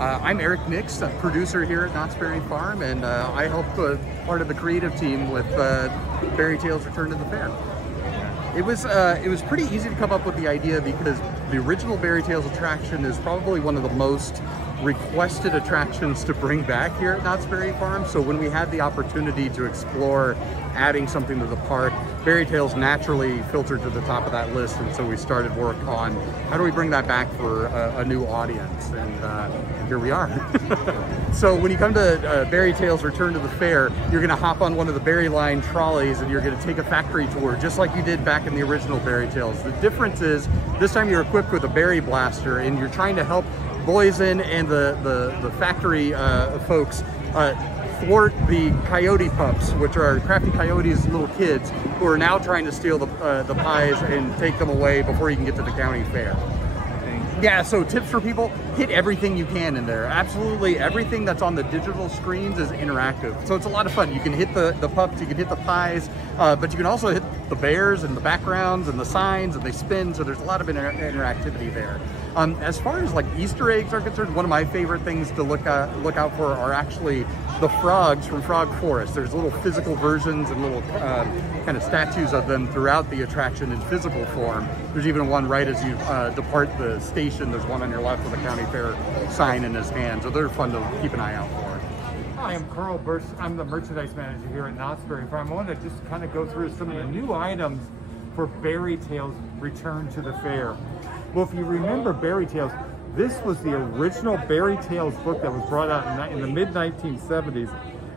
I'm Eric Nix, a producer here at Knott's Berry Farm, and I help part of the creative team with Berry Tales Return to the Fair. It was pretty easy to come up with the idea because the original Berry Tales attraction is probably one of the most requested attractions to bring back here at Knott's Berry Farm. So when we had the opportunity to explore adding something to the park, Berry Tales naturally filtered to the top of that list, and so we started work on how do we bring that back for a new audience, and here we are. So when you come to Berry Tales Return to the Fair, you're gonna hop on one of the Berry Line trolleys and you're gonna take a factory tour just like you did back in the original Berry Tales. The difference is this time you're equipped with a berry blaster and you're trying to help Boysen and the factory folks thwart the coyote pups, which are Crafty Coyote's little kids who are now trying to steal the pies and take them away before you can get to the county fair. Yeah, so tips for people, hit everything you can in there. Absolutely everything that's on the digital screens is interactive. So it's a lot of fun. You can hit the pups, you can hit the pies, but you can also hit the bears and the backgrounds and the signs, and they spin, so there's a lot of interactivity there. As far as like Easter eggs are concerned, one of my favorite things to look out for are actually the frogs from Frog Forest. There's little physical versions and little kind of statues of them throughout the attraction in physical form. There's even one right as you depart the station. There's one on your left with a county fair sign in his hand, so they're fun to keep an eye out for. Hi, I'm Carl Bursch. I'm the merchandise manager here at Knott's Berry Farm. I want to just kind of go through some of the new items for Berry Tales Return to the Fair. Well, if you remember Berry Tales, this was the original Berry Tales book that was brought out in the mid-1970s,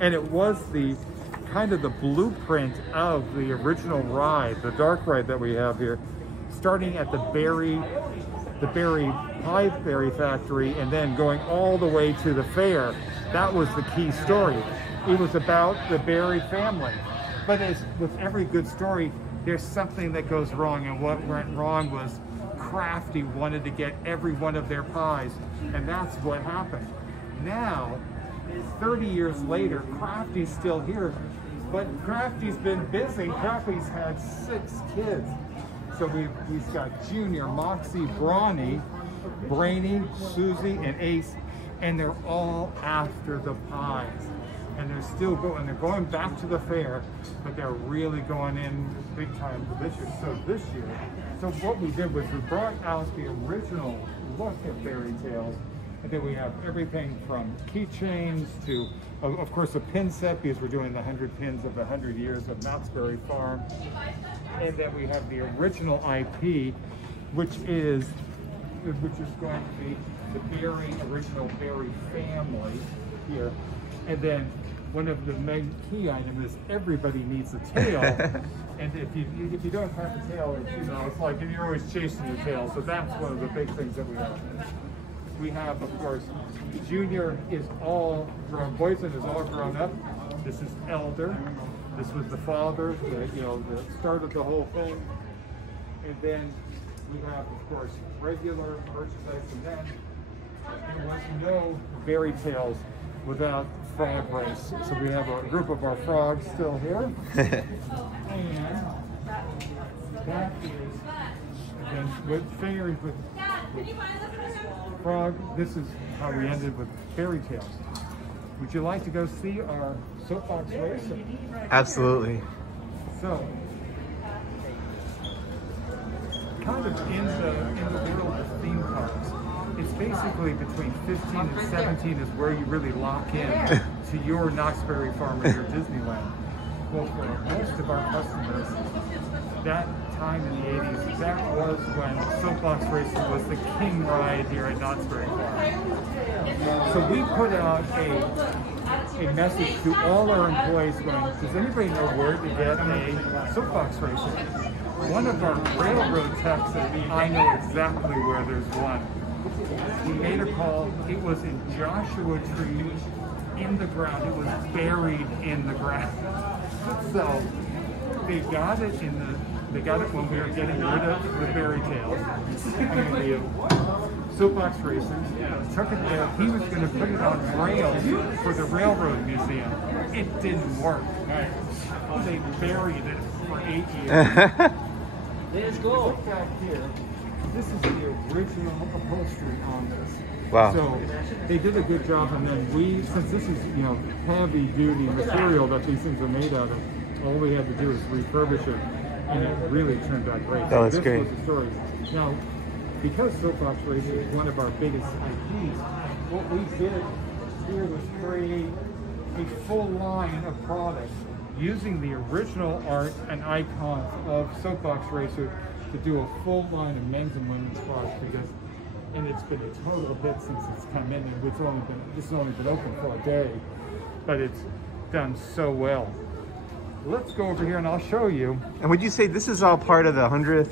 and it was the kind of the blueprint of the original ride, the dark ride that we have here, starting at the Berry Pie Berry Factory and then going all the way to the fair. That was the key story. It was about the Berry family. But as with every good story, there's something that goes wrong, and what went wrong was Crafty wanted to get every one of their pies, and that's what happened. Now, 30 years later, Crafty's still here, but Crafty's been busy. Crafty's had 6 kids. So he's got Junior, Moxie, Brawny, Brainy, Susie, and Ace, and they're all after the pies. And they're still going, they're going back to the fair, but they're really going in big time for this year. So what we did was we brought out the original look at Berry Tales, and then we have everything from keychains to, of course, a pin set, because we're doing the 100 pins of the 100 years of Knott's Berry Farm. And then we have the original IP, which is going to be the original Berry family here. And then one of the main key items is everybody needs a tail. And if you don't have a tail, it's like you're always chasing your tail. So that's one of the big things that we have. We have, of course, Junior is all grown, Boysen is all grown up. This is Elder. This was the father, the start of the whole thing. And then we have, of course, regular merchandise, and then there was no Berry Tales without frog race. So we have a group of our frogs still here. And that is, again, with fingers with frog, this is how we ended with Berry Tales. Would you like to go see our soapbox race? Absolutely. So, kind of in the world of theme parks, it's basically between 15 and 17 is where you really lock in to your Knott's Berry Farm or your Disneyland. Well, for most of our customers, that time in the 80s, that was when soapbox racing was the king ride here at Knott's Berry Farm. So we put out a message to all our employees going, does anybody know where to get a soapbox racing? One of our railroad techs said, I know exactly where there's one. We made a call. It was in Joshua Tree in the ground. It was buried in the ground. So they got it when we were getting rid of the Berry Tales. The soapbox racing. Took it there. He was going to put it on rails for the Railroad Museum. It didn't work. They buried it for 8 years. Let's go. Look back here. This is the original upholstery on this. Wow. So they did a good job, and then since this is, you know, heavy duty material that these things are made out of, all we had to do is refurbish it, and it really turned out great. Oh, that's this great. was the story. Now, because Soapbox Racer is one of our biggest IPs, what we did here was create a full line of products using the original art and icons of Soapbox Racer to do a full line of men's and women's products, and it's been a total hit since it's come in, and this has only been open for a day, but it's done so well. Let's go over here and I'll show you. And would you say this is all part of the 100th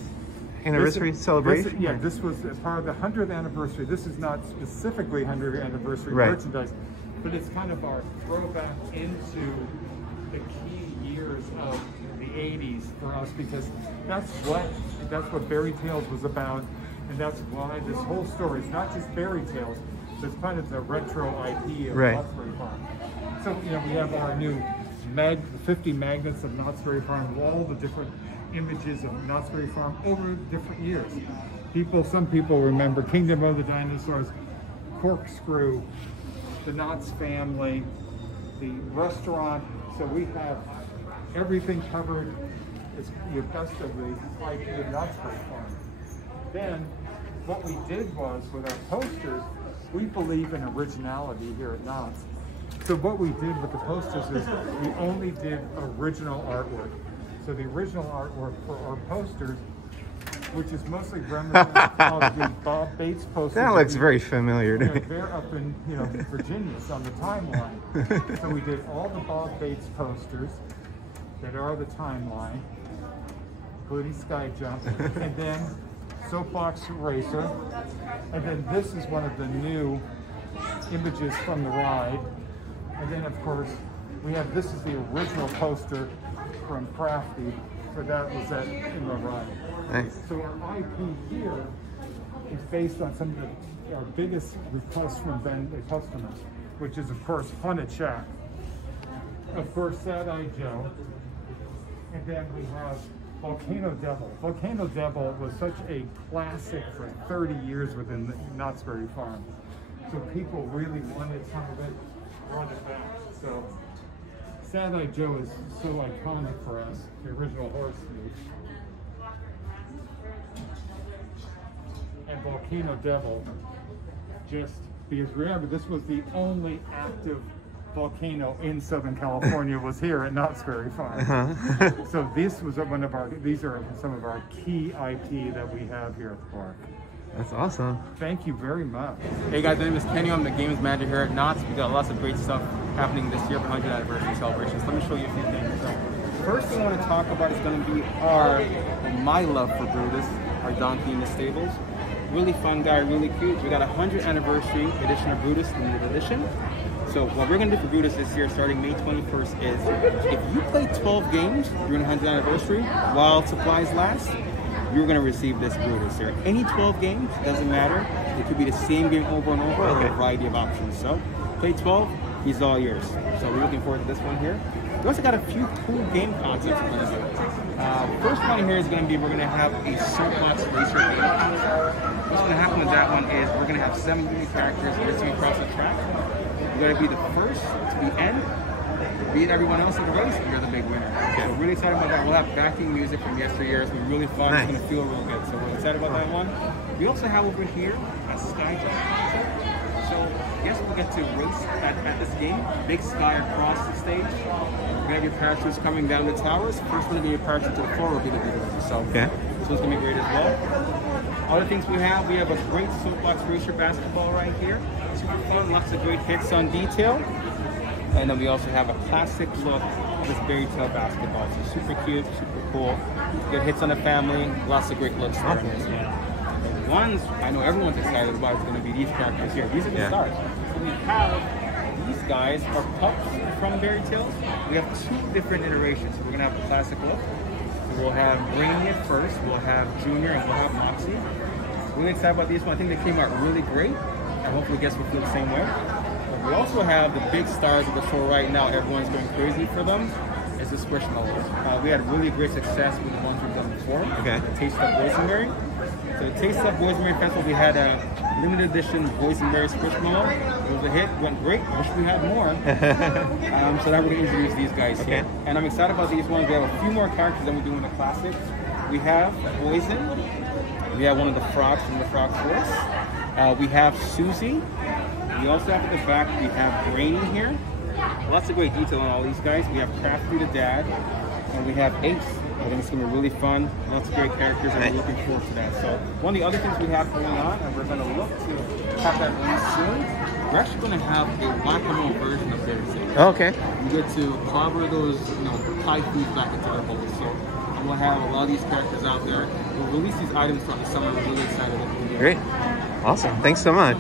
anniversary celebration? This was part of the 100th anniversary. This is not specifically 100th anniversary Right. merchandise, but it's kind of our throwback into the key years of the 80s for us, because that's what Berry Tales was about, and that's why this whole story is not just Berry Tales, but it's kind of the retro IP of Right. Knott's Berry Farm. So, you know, we have our new 50 magnets of Knott's Berry Farm, with all the different images of Knott's Berry Farm over different years. Some people remember Kingdom of the Dinosaurs, Corkscrew, the Knott's family, the restaurant. So we have everything covered as the best of the IP of Knott's Berry Farm. Then what we did was, with our posters, we believe in originality here at Knott's. So what we did with the posters is we only did original artwork. So the original artwork for our posters, which is mostly reminiscent of the Bob Bates posters. That looks very familiar to me. They're up in, you know, Virginia, so on the timeline. So we did all the Bob Bates posters that are the timeline, including Sky Jump, and then Soapbox Racer, and then this is one of the new images from the ride. And then, of course, this is the original poster from Crafty, for that was in the ride. Nice. So our IP here is based on some of our biggest requests from the customers, which is, of course, Fun at Shack. Of course, Sad Eye Joe. And then we have Volcano Devil. Volcano Devil was such a classic for 30 years within the Knott's Berry Farm. So people really wanted some of it, brought it back. So Sad Eye Joe is so iconic for us, the original horse meat. And Volcano Devil, just because remember, this was the only active volcano in Southern California, was here at Knott's Berry Farm. So this was these are some of our key IP that we have here at the park. That's awesome. Thank you very much. Hey guys, my name is Kenny. I'm the games manager here at Knott's. We got lots of great stuff happening this year for 100th anniversary celebrations. Let me show you a few things. So, first thing I want to talk about is going to be my love for Brutus, our donkey in the stables. Really fun guy, really cute. We got a 100th anniversary edition of Brutus, limited edition. So what we're going to do for Brutus this year, starting May 21st, is if you play 12 games during the 100th anniversary while supplies last, you're going to receive this Brutus here. Any 12 games, doesn't matter. It could be the same game over and over, or a variety of options. So play 12, he's all yours. So we're looking forward to this one here. We also got a few cool game concepts we're going to do. First one here is going to be, we're going to have a Soapbox Racer game concept. What's going to happen with that one is we're going to have 7 unique characters racing across the track. You're going to be the first to the end, beat everyone else in the race, and you're the big winner. Okay. We're really excited about that. We'll have backing music from yesteryear. It's going to be really fun. Nice. It's going to feel real good. So we're excited about that one. We also have over here a Sky Jump. So yes, we'll get to race at this game. Big sky across the stage. We're going to have your parachutes coming down the towers. First one to get your parachute to the floor will be the big winner. So this one's going to be great as well. Other things we have a great Soapbox Racer basketball right here. Super fun, lots of great hits on detail. And then we also have a classic look of this Berry Tail basketball. So super cute, super cool. Good hits on the family, lots of great looks there. The ones I know everyone's excited about is going to be these characters here. These are the stars. So we have these guys are pups from Berry Tales. We have 2 different iterations. So we're going to have the classic look. So we'll have Rainy at first, we'll have Junior, and we'll have Moxie. Really excited about these one. I think they came out really great, and hopefully guests will feel the same way. But we also have the big stars of the show right now. Everyone's going crazy for them. It's the Squishmallows. We had really great success with the ones we've done before. Taste of Boysenberry. So the Taste of Boysenberry Festival, we had a limited edition Boysenberry Squishmallow. It was a hit, went great. Wish we had more. So now we're going to introduce these guys here. And I'm excited about these ones. We have a few more characters than we do in the classics. We have Poison. We have one of the frogs from the Frog Force. We have Susie. We also have at the back, we have Brainy here. Lots of great detail on all these guys. We have Crafty the Dad. And we have Ace. I think it's going to be really fun. Lots of great characters, and we're looking forward to that. So one of the other things we have going on, and we're going to look to have that release soon, we're actually going to have a whack-a-mole version of Berry Tales. Oh, okay. We get to clobber those, Thai foods back into their holes. So I'm going to have a lot of these characters out there. We'll release these items throughout the summer. We're really excited. Great. Awesome. Thanks so much.